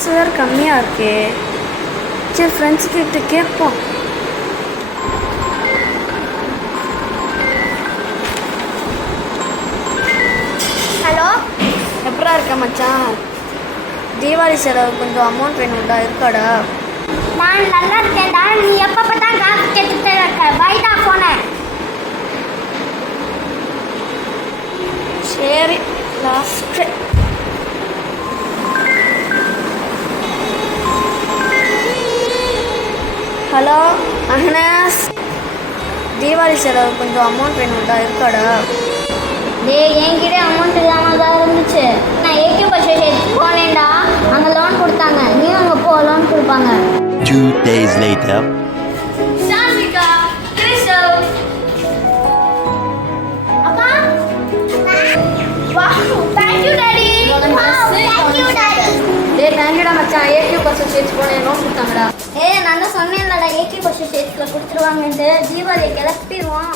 காசு வேறு கம்மியாக இருக்கே. சரி ஃப்ரெண்ட்ஸ்கிட்ட கேட்போம். ஹலோ, எப்படா இருக்க மச்சான்? தீபாவளி செலவு கொஞ்சம் அமௌண்ட் வேணும்டா, இருக்காடா? நான் நல்லா இருக்கேன்டா. நீ எப்போ பார்த்தா காசு கேட்டுகிட்டே இருக்க. வைடா போன. சரி லாஸ்ட்டு. ஹலோ அஹ்னாஸ், தீபாவளி செலவு கொஞ்சம் அமௌண்ட் வேணும்டா, இருக்காடா? என்கிட்ட அமௌண்ட் இல்லாமல் தான் இருந்துச்சு. நான் ஏகே பர்ச்சேஸ் போனேன்டா. அங்கே லோன் கொடுத்தாங்க. நீ அங்கே போ, லோன் கொடுப்பாங்க. 2 days later. சாந்திகா, கிறிஸ்டல். அப்பா, wow, thank you daddy. Thank you daddy. தேங்க்யூடா மச்சான், ஏகே பர்ச்சேஸ் போனேன், லோன் கொடுத்தாங்கடா. நான் தான் சொன்னேன்லடா, ஏகே பர்ச்சேஸ்ல கொடுத்துருவாங்கன்ட்டு. தீபாவளி கிளப்பிடுவோம்.